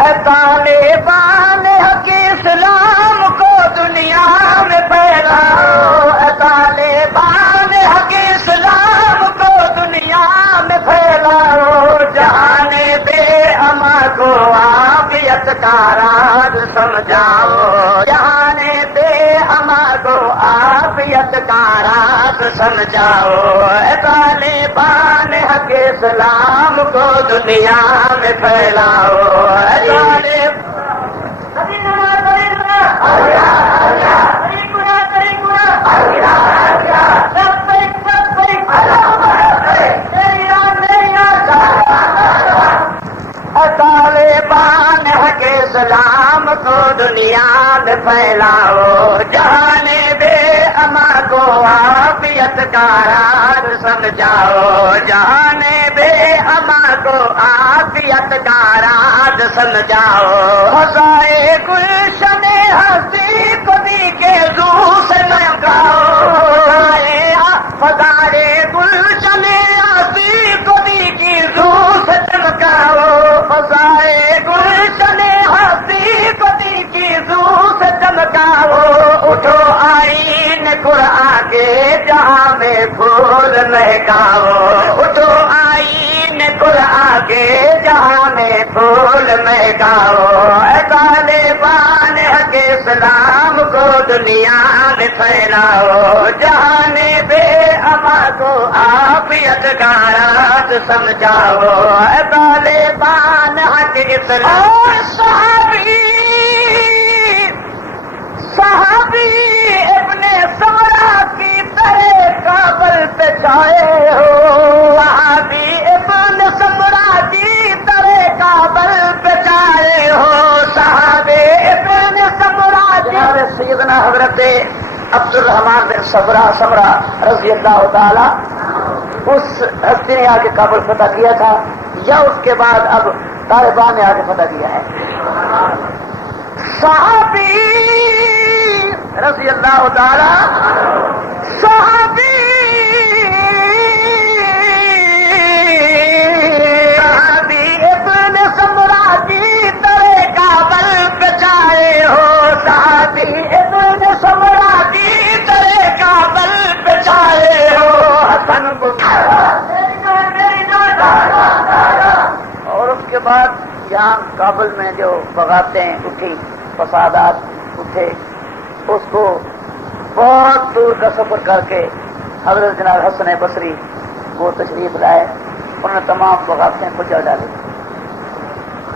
اے طالبان حق اسلام کو دنیا میں پھیلاؤ، اے طالبان حق اسلام کو دنیا میں پھیلاؤ، جہان بے اما کو عافیت کا راز سمجھاؤ، جہان بے اما کو عافیت کا راز سمجھاؤ، اے طالبان حق اسلام کو دنیا میں پھیلاؤ، اے طالب طالبان حق اسلام کو دنیا میں پھیلاؤ، جہان بے اما کو عافیت کا راز سمجھاؤ، جہان بے اما کو عافیت کا راز سمجھاؤ، فضائے گلشن ہستی کو دی کے رو سے لگاؤ، فضائے گلشن ہستی کو دی کی رو سے چمکاؤ، فضائے گلشن ہستی کو دی کی رو سے چمکاؤ، اٹھو آئین قرآن کے جہاں میں پھول مہکاؤ، اٹھو آئین قرآن کے جہاں میں پھول مہکاؤ، اے طالبان حق اسلام کو دنیا میں پھیلاؤ، جہان بے اما کو عافیت کا راز سمجھاؤ، اے طالبان حق اسلام۔ صحابی ابن سمرہ کی طرح کابل پہ چھائے ہو، صحابی ابن سمرہ کی طرح کابل پہ چھائے ہو، صحابی ابن سمرہ کی سیدنا حضرت عبد الرحمان بن سمرہ رضی اللہ تعالی اس ہستی نے آ کے کابل فتح کیا تھا یا اس کے بعد اب طالبان نے آ کے فتح کیا ہے؟ صحابی رضی اللہ تعالی صحابی ابن سمرہ کی طرح کابل پہ چھائے ہو، صحابی ابن سمرہ کی طرح کابل پہ چھائے ہو، حسن اور اس کے بعد یہاں کابل میں جو بغاوتیں اٹھی، فسادات اٹھے، اس کو بہت دور کا سفر کر کے حضرت جناب حسن بصری وہ تشریف لائے، انہوں نے تمام بغاوتیں کچل ڈالی۔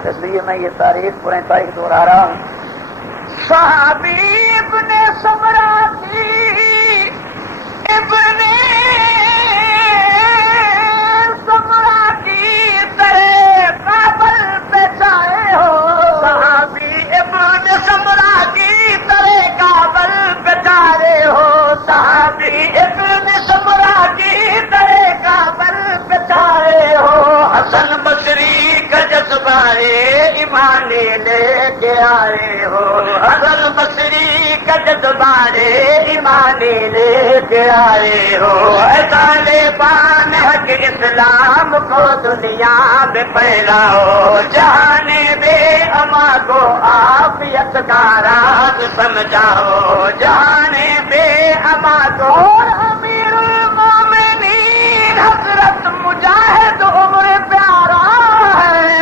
اس لیے میں یہ پرانی تاریخ دہرا رہا ہوں۔ صحابی ابن سمرہ کی ابن سمرہ کی طرح کابل پہ چھائے ہو، صحابی ابن سمرہ کی طرح کابل پہ چھائے ہو، صحابی ابن سمرہ کی طرح کابل پہ چھائے ہو، حسن بصری کا جذبہ ایمان لے کے آئے ہو، حسن بصری کا جذبہ ایمان لے کے آئے ہو، اے طالبان حق اسلام کو دنیا میں پھیلاؤ، جہان بے اما کو عافیت کا راز سمجھاؤ، جہان بے اما کو۔ اور امیر المومنین حضرت مجاہد عمر پیارا ہے،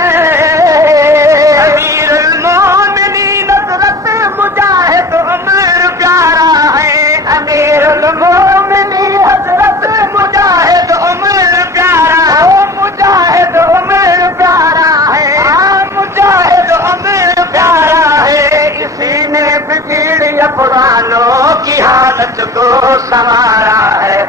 امیر المومنین حضرت مجاہد عمر پیارا ہے، امیر المومنین حضرت مجاہد عمر پیارا، مجاہد عمر پیارا ہے، مجاہد عمر پیارا ہے، اسی نے بگڑی افغانوں کی حالت کو سنوارا ہے۔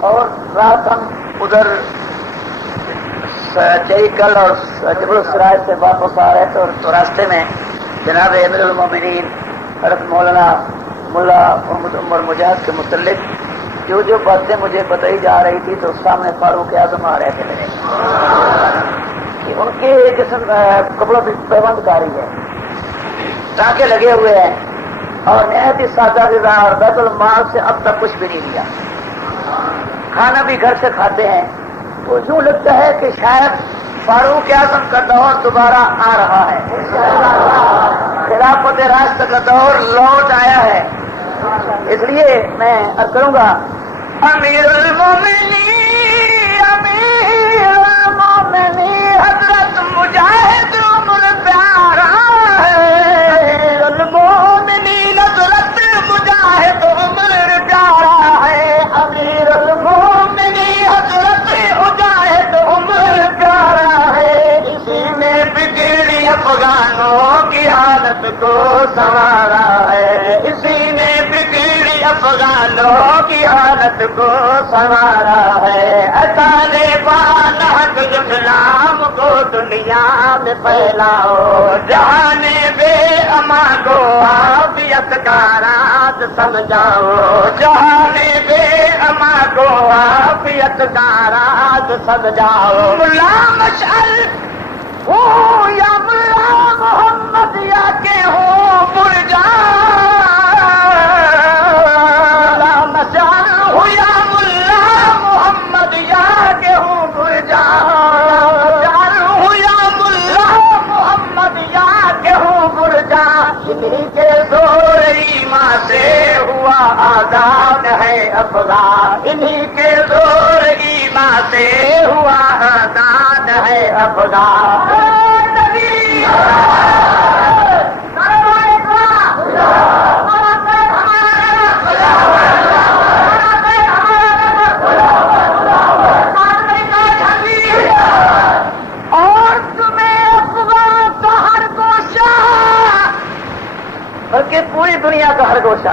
اور رات ہم ادھر چیکل اور جبل السرائے سے واپس آ رہے تھے، اور تو راستے میں جناب امیر المومنین حضرت مولانا ملا محمد عمر مجاہد کے متعلق جو باتیں مجھے بتائی جا رہی تھی، تو سامنے فاروق اعظم آ رہے تھے میرے کہ ان کے جسم کپڑوں پہ پیبند کاری ہے، ٹانکے لگے ہوئے ہیں اور نہایت ہی سادہ غذا اور بیت المال سے اب تک کچھ بھی نہیں لیا، کھانا بھی گھر سے کھاتے ہیں. تو یوں لگتا ہے کہ شاید فاروق اعظم کا دور دوبارہ آ رہا ہے، خلافت راشدہ کا دور لوٹ آیا ہے. اس لیے میں عرض کروں گا امیر المومنین حضرت مجاہد عمر پیارا ہے، امیر المومنین حضرت مجاہد عمر پیارا ہے، امیر المومنین حضرت مجاہد عمر پیارا ہے. اسی نے بگڑی افغانوں کی حالت کو سنوارا ہے، اسی نے بگڑی افغانوں کی حالت کو سنوارا ہے. طالبان حق اسلام کو دنیا میں پھیلاؤ، جہان بے امان کو عافیت کا راز سمجھاؤ، جہان بے امان کو عافیت کا راز سمجھاؤ. ملا مشعل ہو یا ملا محمد یا کہ ہو مرجا، ملا مشعل ہو یا ملا محمد یا کہ ہو مرجا، مشعل ہو یا ملا محمد یا کہ ہو مرجا. انہی کے زور ایمان سے ہوا آزاد ہے افغان، انہی کے زور ایمان سے ہوا آزاد ہے افغان. بلکہ پوری دنیا کا ہر گوشہ،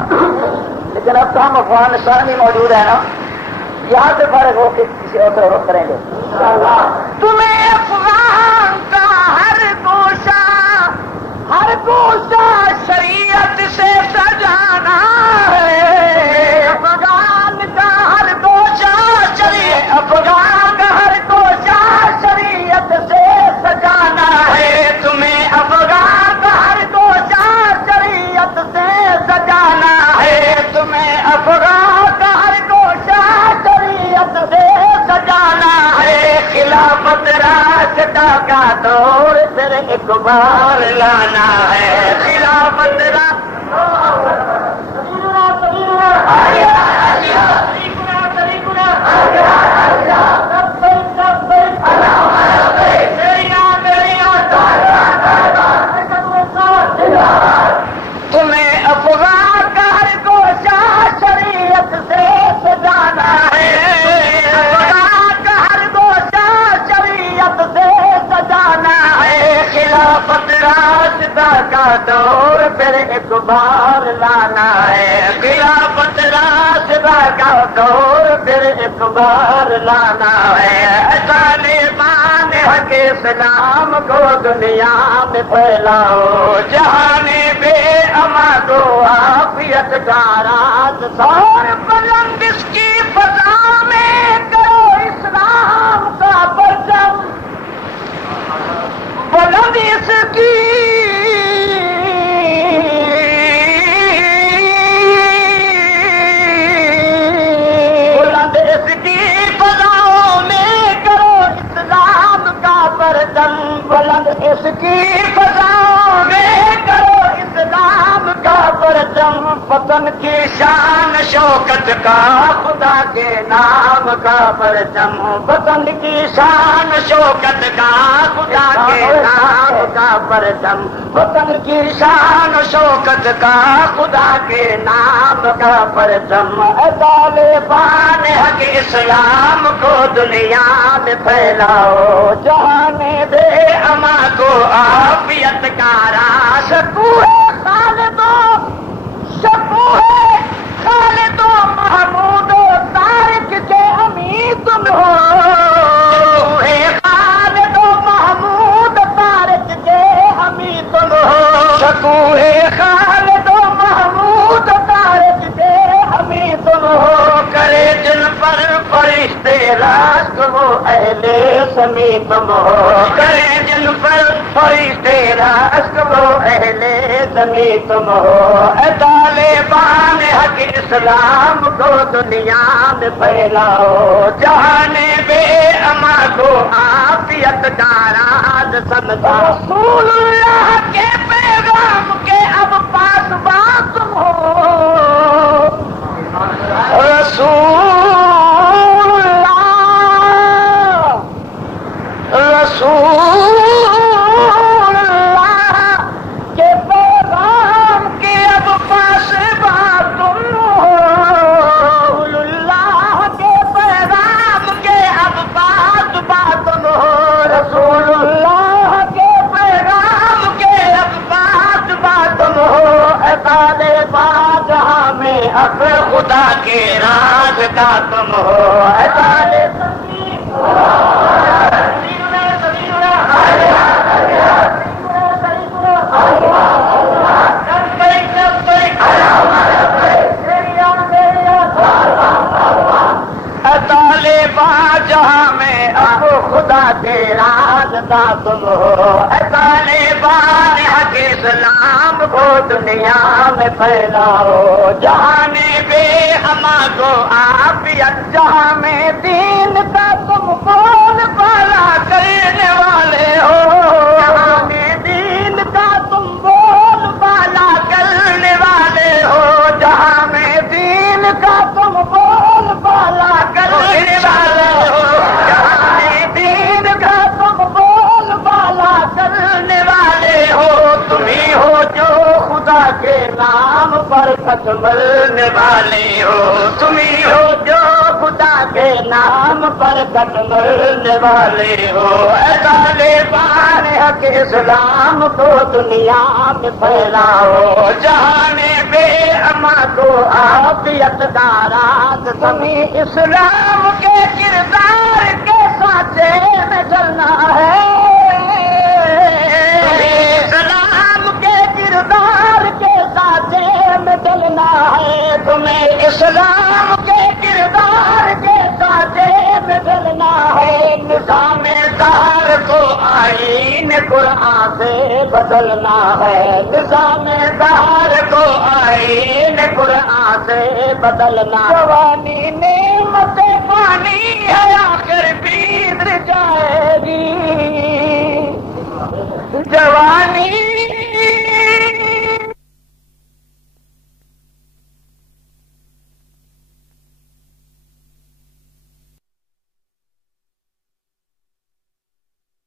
لیکن اب تو ہم افغانستان میں موجود ہیں نا، یہاں سے فارغ ہو کے کسی اور طرف رخ کریں گے. تمہیں افغان کا ہر گوشہ شریعت سے سجانا ہے، افغان کا ہر گوشہ شریعت، افغان کا ہر گوشہ شریعت سے سجانا ہے. تمہیں افغان کا ہر گوشہ شریعت سے سجانا ہے، تمہیں افغان کا ہر گوشہ شریعت سے سجانا ہے. خلافت راشدہ کا دور پھر ایک بار لانا ہے، خلافت تمہیں افغان کا ہر گوشہ شریعت سے سجانا ہے، افغان کا ہر گوشہ شریعت سے سجانا ہے. خلافت راشدہ کا دور پھر ایک بار لانا ہے، خلافت راشدہ کا دور پھر ایک بار لانا ہے. طالبان حق اسلام کو دنیا میں پھیلاؤ، جہان بے امان کو عافیت کا راز اور بلند اس کی فضا میں کرو اسلام کا پرچم، بلند اس کی فضاؤں میں کرو اسلام کا پرچم، بلند اس کی فضاؤں میں کرو اسلام کا پرچم. وطن کی شان شوکت کا خدا کے نام کا پرچم، وطن کی شان شوکت کا خدا کے نام کا پرچم، وطن کی شان شوکت کا خدا کے نام کا پرچم. طالبان حق اسلام کو دنیا میں پھیلاؤ، جہان دے امان کو عافیت کا راز. شکو ہے خالد و محمود و طارق کے امیر تم ہو، خالد و محمود طارق کے امیر تم ہو، شکو ہے خالد و محمود طارق کے امیر تم ہو. کرے جن پر فرشتے راست وہ اہل سمی تم ہو، کرے فرشتے رشک وہ اہل زمین تم ہو، اے طالبان حق اسلام کو دنیا میں پھیلاؤ، جہان بے اما کو عافیت کا راز سمجھا، رسول اللہ کے پیغام کے اب پاس بات تم ہو، رسول اللہ کے پیغام کے اب پاس بات تم ہو، اللہ کے پیغام کے اب پاس بات تم ہو، رسول اللہ کے پیغام کے اب پاس بات تم ہو، اے طالبان جہاں میں اب خدا کے راز کا تم ہو، اے طالبان جہاں میں اب خدا کے راز کا تم ہو، اے طالبان حق اسلام کو دنیا میں پھیلاؤ، جہاں بے ہما کو عافیت، جہاں میں دین کا تم بول بالا کرنے والے ہو، جہاں میں دین کا تم بول بالا کرنے والے ہو، جہاں میں دین کا تم بول بالا کرنے والے ہو، جہاں میں دین کا تم بول بالا کرنے والے ہو، تمہیں ہو جو خدا کے نام پر خط ملنے والے ہو، تمہیں ہو جو خدا کے نام پر خط ملنے والے ہو، اے طالبان حق اسلام کو دنیا میں پھیلاؤ، جہان بے اما کو عافیت کا راز، تمہیں اسلام کے کردار کے سانچے میں چلنا ہے، اسلام کے کردار کے سانچے میں چلنا ہے، تمہیں اسلام کے کردار کے سانچے میں چلنا ہے، نظام دار کو آئین قرآن سے بدلنا ہے، نظام دار کو آئین قرآن سے بدلنا، جوانی نعمت پانی ہے آخر بیت جائے گی، جوانی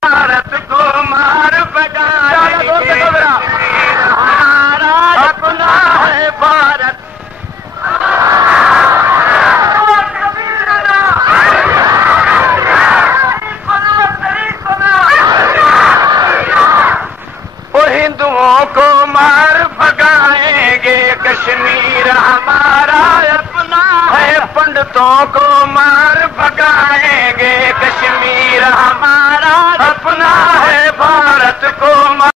بھارت کو مار بگائے گے، ہمارا اپنا ہے بھارت، وہ ہندوؤں کو مار بھگائیں گے، کشمیر ہمارا اپنا ہے، پنڈتوں کو مار بھگائیں گے، کشمیر ہمارا اپنا ہے، بھارت کو